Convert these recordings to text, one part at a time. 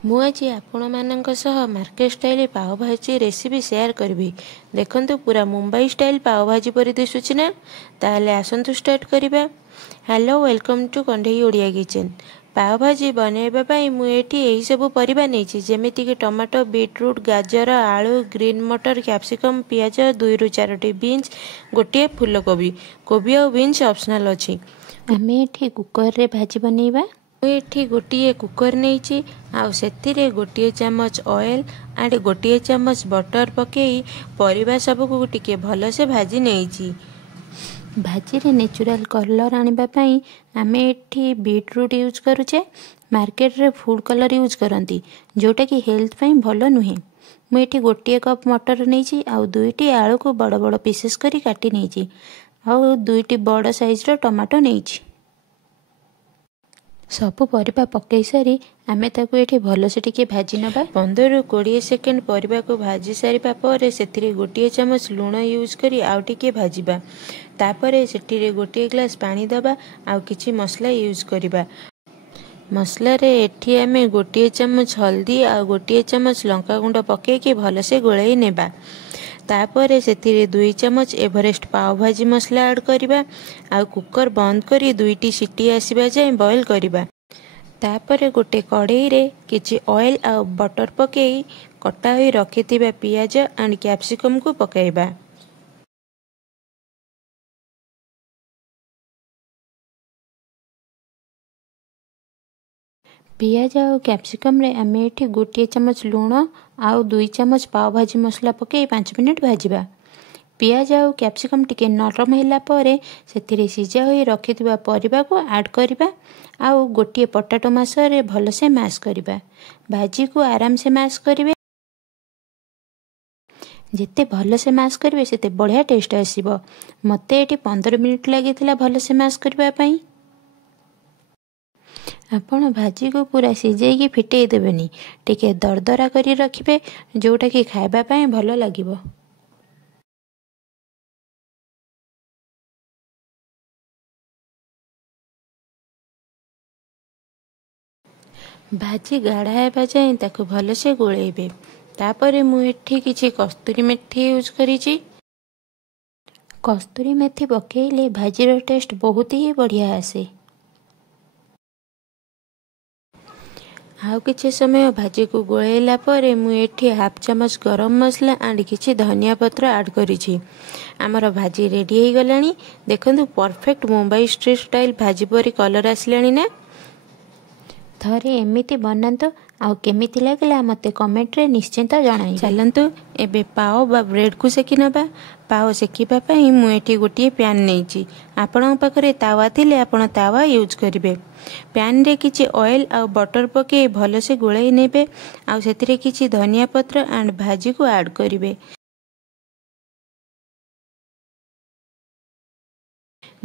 ମୁଁ ଆଜି ଆପଣମାନଙ୍କ ସହ ମାର୍କେଟ ଷ୍ଟାଇଲ ପାଓ ଭାଜି ରେସିପି ସେୟାର କରିବି। ଦେଖନ୍ତୁ ପୁରା ମୁମ୍ବାଇ ଷ୍ଟାଇଲ ପାଓ ଭାଜି ପରି ଦିଶୁଛି ନା? ତାହେଲେ ଆସନ୍ତୁ ଷ୍ଟାର୍ଟ କରିବା। ହ୍ୟାଲୋ, ୱେଲକମ୍ ଟୁ କଣ୍ଢେଇ ଓଡ଼ିଆ କିଚେନ୍। ପାଓ ଭାଜି ବନେଇବା ପାଇଁ ମୁଁ ଏଠି ଏହିସବୁ ପରିବା ନେଇଛି, ଯେମିତିକି ଟମାଟୋ, ବିଟରୁଟ୍, ଗାଜର, ଆଳୁ, ଗ୍ରୀନ୍ ମଟର, କ୍ୟାପ୍ସିକମ୍, ପିଆଜ, 2ରୁ 4ଟି ବିନ୍ସ, ଗୋଟିଏ ଫୁଲକୋବି। କୋବି ଆଉ ବିନ୍ସ ଅପସନାଲ୍ ଅଛି। ଆମେ ଏଠି କୁକରରେ ଭାଜି ବନେଇବା। ମୁଁ ଏଠି ଗୋଟିଏ କୁକର ନେଇଛି, ଆଉ ସେଥିରେ ଗୋଟିଏ ଚାମଚ ଅଏଲ୍ ଆଣ୍ଡ ଗୋଟିଏ ଚାମଚ ବଟର ପକାଇ ପରିବା ସବୁକୁ ଟିକେ ଭଲସେ ଭାଜି ନେଇଛି। ଭାଜିରେ ନ୍ୟାଚୁରାଲ କଲର୍ ଆଣିବା ପାଇଁ ଆମେ ଏଠି ବିଟରୁଟ୍ ୟୁଜ୍ କରୁଛେ। ମାର୍କେଟରେ ଫୁଡ଼୍ କଲର୍ ୟୁଜ୍ କରନ୍ତି, ଯେଉଁଟାକି ହେଲ୍ଥ ପାଇଁ ଭଲ ନୁହେଁ। ମୁଁ ଏଠି ଗୋଟିଏ କପ୍ ମଟର ନେଇଛି, ଆଉ 2ଟି ଆଳୁକୁ ବଡ଼ ବଡ଼ ପିସେସ୍ କରି କାଟି ନେଇଛି, ଆଉ 2ଟି ବଡ଼ ସାଇଜ୍ର ଟମାଟୋ ନେଇଛି। ସବୁ ପରିବା ପକାଇ ସାରି ଆମେ ତାକୁ ଏଠି ଭଲସେ ଟିକେ ଭାଜି ନେବା। 15ରୁ 20 ସେକେଣ୍ଡ ପରିବାକୁ ଭାଜି ସାରିବା ପରେ ସେଥିରେ ଗୋଟିଏ ଚାମଚ ଲୁଣ ୟୁଜ୍ କରି ଆଉ ଟିକେ ଭାଜିବା। ତାପରେ ସେଥିରେ ଗୋଟିଏ ଗ୍ଲାସ୍ ପାଣି ଦେବା, ଆଉ କିଛି ମସଲା ୟୁଜ୍ କରିବା। ମସଲାରେ ଏଠି ଆମେ ଗୋଟିଏ ଚାମଚ ହଳଦୀ ଆଉ ଗୋଟିଏ ଚାମଚ ଲଙ୍କାଗୁଣ୍ଡ ପକାଇକି ଭଲସେ ଗୋଳାଇ ନେବା। ତାପରେ ସେଥିରେ 2 ଚାମଚ ଏଭରେଷ୍ଟ ପାଓ ଭାଜି ମସଲା ଆଡ଼୍ କରିବା, ଆଉ କୁକର ବନ୍ଦ କରି 2ଟି ସିଟି ଆସିବା ଯାଏଁ ବଏଲ୍ କରିବା। ତାପରେ ଗୋଟେ କଢ଼େଇରେ କିଛି ଅଏଲ୍ ଆଉ ବଟର ପକାଇ କଟା ହୋଇ ରଖିଥିବା ପିଆଜ ଆଣ୍ଡ କ୍ୟାପ୍ସିକମ୍କୁ ପକାଇବା। ପିଆଜ ଆଉ କ୍ୟାପ୍ସିକମ୍ରେ ଆମେ ଏଠି ଗୋଟିଏ ଚାମଚ ଲୁଣ ଆଉ 2 ଚାମଚ ପାଓ ଭାଜି ମସଲା ପକାଇ 5 ମିନିଟ୍ ଭାଜିବା। ପିଆଜ ଆଉ କ୍ୟାପ୍ସିକମ୍ ଟିକେ ନରମ ହେଲା ପରେ ସେଥିରେ ସିଝା ହୋଇ ରଖିଥିବା ପରିବାକୁ ଆଡ଼୍ କରିବା, ଆଉ ଗୋଟିଏ ପଟାଟୋ ମାସରେ ଭଲସେ ମ୍ୟାଶ୍ କରିବା। ଭାଜିକୁ ଆରାମସେ ମ୍ୟାଶ୍ କରିବେ। ଯେତେ ଭଲସେ ମ୍ୟାଶ୍ କରିବେ ସେତେ ବଢ଼ିଆ ଟେଷ୍ଟ ଆସିବ। ମୋତେ ଏଠି 15 ମିନିଟ୍ ଲାଗିଥିଲା ଭଲସେ ମ୍ୟାଶ୍ କରିବା ପାଇଁ। ଆପଣ ଭାଜିକୁ ପୁରା ସିଝେଇକି ଫିଟେଇ ଦେବେନି, ଟିକେ ଦରଦରା କରି ରଖିବେ, ଯେଉଁଟାକି ଖାଇବା ପାଇଁ ଭଲ ଲାଗିବ। ଭାଜି ଗାଢ଼ା ହେବା ଯାଏଁ ତାକୁ ଭଲସେ ଗୋଳେଇବେ। ତାପରେ ମୁଁ ଏଠି କିଛି କସ୍ତୁରୀ ମେଥି ୟୁଜ୍ କରିଛି। କସ୍ତୁରୀ ମେଥି ପକାଇଲେ ଭାଜିର ଟେଷ୍ଟ ବହୁତ ହିଁ ବଢ଼ିଆ ଆସେ। ଆଉ କିଛି ସମୟ ଭାଜିକୁ ଗୋଳେଇଲା ପରେ ମୁଁ ଏଠି ହାଫ୍ ଚାମଚ ଗରମ ମସଲା ଆଣ୍ଡ କିଛି ଧନିଆ ପତ୍ର ଆଡ଼୍ କରିଛି। ଆମର ଭାଜି ରେଡ଼ି ହେଇଗଲାଣି। ଦେଖନ୍ତୁ ପରଫେକ୍ଟ ମୁମ୍ବାଇ ଷ୍ଟ୍ରିଟ୍ ଷ୍ଟାଇଲ୍ ଭାଜି ପରି କଲର୍ ଆସିଲାଣି ନା? ଥରେ ଏମିତି ବନାନ୍ତୁ, ଆଉ କେମିତି ଲାଗିଲା ମୋତେ କମେଣ୍ଟରେ ନିଶ୍ଚିନ୍ତ ଜଣାଇବେ। ଚାଲନ୍ତୁ ଏବେ ପାଓ ବା ବ୍ରେଡ଼କୁ ସେକି ନେବା। ପାଓ ସେକିବା ପାଇଁ ମୁଁ ଏଠି ଗୋଟିଏ ପ୍ୟାନ୍ ନେଇଛି। ଆପଣଙ୍କ ପାଖରେ ତାୱା ଥିଲେ ଆପଣ ତାୱା ୟୁଜ୍ କରିବେ। ପ୍ୟାନ୍ରେ କିଛି ଅଏଲ୍ ଆଉ ବଟର ପକାଇ ଭଲସେ ଗୋଳାଇ ନେବେ, ଆଉ ସେଥିରେ କିଛି ଧନିଆ ପତ୍ର ଆଣ୍ଡ ଭାଜିକୁ ଆଡ଼୍ କରିବେ।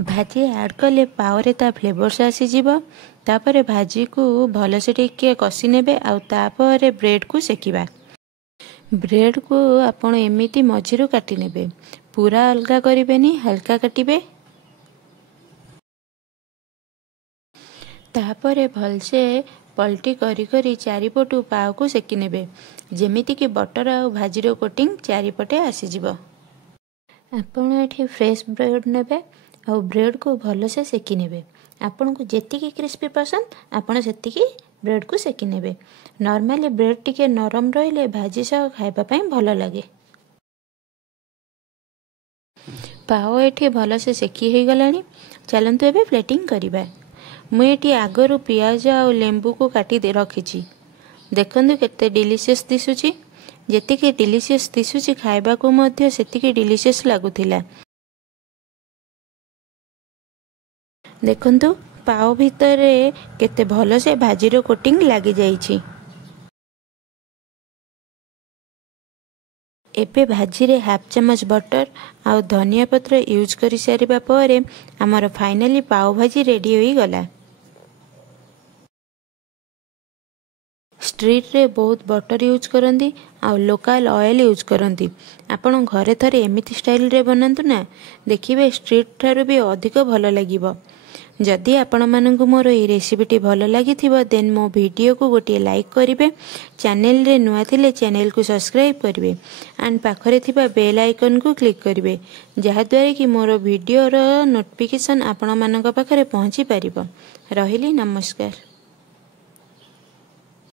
ଭାଜି ଆଡ଼୍ କଲେ ପାଓରେ ତା ଫ୍ଲେଭର୍ସ ଆସିଯିବ। ତାପରେ ଭାଜିକୁ ଭଲସେ ଟିକେ କଷି ନେବେ, ଆଉ ତାପରେ ବ୍ରେଡ଼କୁ ସେକିବା। ବ୍ରେଡ଼କୁ ଆପଣ ଏମିତି ମଝିରୁ କାଟି ନେବେ, ପୁରା ଅଲଗା କରିବେନି, ହାଲକା କାଟିବେ। ତାପରେ ଭଲସେ ପଲଟି କରି କରି ଚାରିପଟୁ ପାଓକୁ ସେକି ନେବେ, ଯେମିତିକି ବଟର ଆଉ ଭାଜିର କୋଟିଂ ଚାରିପଟେ ଆସିଯିବ। ଆପଣ ଏଠି ଫ୍ରେଶ୍ ବ୍ରେଡ଼୍ ନେବେ, ଆଉ ବ୍ରେଡ଼କୁ ଭଲସେ ସେକି ନେବେ। ଆପଣଙ୍କୁ ଯେତିକି କ୍ରିସ୍ପି ପସନ୍ଦ ଆପଣ ସେତିକି ବ୍ରେଡ଼କୁ ସେକି ନେବେ। ନର୍ମାଲି ବ୍ରେଡ଼୍ ଟିକେ ନରମ ରହିଲେ ଭାଜି ସହ ଖାଇବା ପାଇଁ ଭଲ ଲାଗେ। ପାଓ ଏଠି ଭଲସେ ସେକି ହୋଇଗଲାଣି। ଚାଲନ୍ତୁ ଏବେ ପ୍ଲେଟିଂ କରିବା। ମୁଁ ଏଠି ଆଗରୁ ପିଆଜ ଆଉ ଲେମ୍ବୁକୁ କାଟି ରଖିଛି। ଦେଖନ୍ତୁ କେତେ ଡିଲିସିୟସ୍ ଦିଶୁଛି। ଯେତିକି ଡିଲିସିୟସ୍ ଦିଶୁଛି ଖାଇବାକୁ ମଧ୍ୟ ସେତିକି ଡିଲିସିୟସ୍ ଲାଗୁଥିଲା। ଦେଖନ୍ତୁ ପାଓ ଭିତରେ କେତେ ଭଲସେ ଭାଜିର କୋଟିଂ ଲାଗିଯାଇଛି। ଏବେ ଭାଜିରେ ହାଫ୍ ଚାମଚ ବଟର ଆଉ ଧନିଆ ପତ୍ର ୟୁଜ୍ କରି ସାରିବା ପରେ ଆମର ଫାଇନାଲି ପାଓ ଭାଜି ରେଡ଼ି ହୋଇଗଲା। ଷ୍ଟ୍ରିଟ୍ରେ ବହୁତ ବଟର ୟୁଜ୍ କରନ୍ତି, ଆଉ ଲୋକାଲ ଅଏଲ୍ ୟୁଜ୍ କରନ୍ତି। ଆପଣ ଘରେ ଥରେ ଏମିତି ଷ୍ଟାଇଲ୍ରେ ବନାନ୍ତୁ ନା, ଦେଖିବେ ଷ୍ଟ୍ରିଟ୍ ଠାରୁ ବି ଅଧିକ ଭଲ ଲାଗିବ। जदि आपण मानंकु मोर ये रेसिपीटी भल लगी देन मो वीडियो को गोटे लाइक करेंगे। चैनल रे नुआ थिले चैनल को सब्सक्राइब करेंगे एंड पाखरे थिबा बेल आइकन को क्लिक करेंगे जहाद्वारा कि मोर वीडियो रो नोटिफिकेशन आपण मानक पाखरे पहुँची पारिबो। रहिली नमस्कार।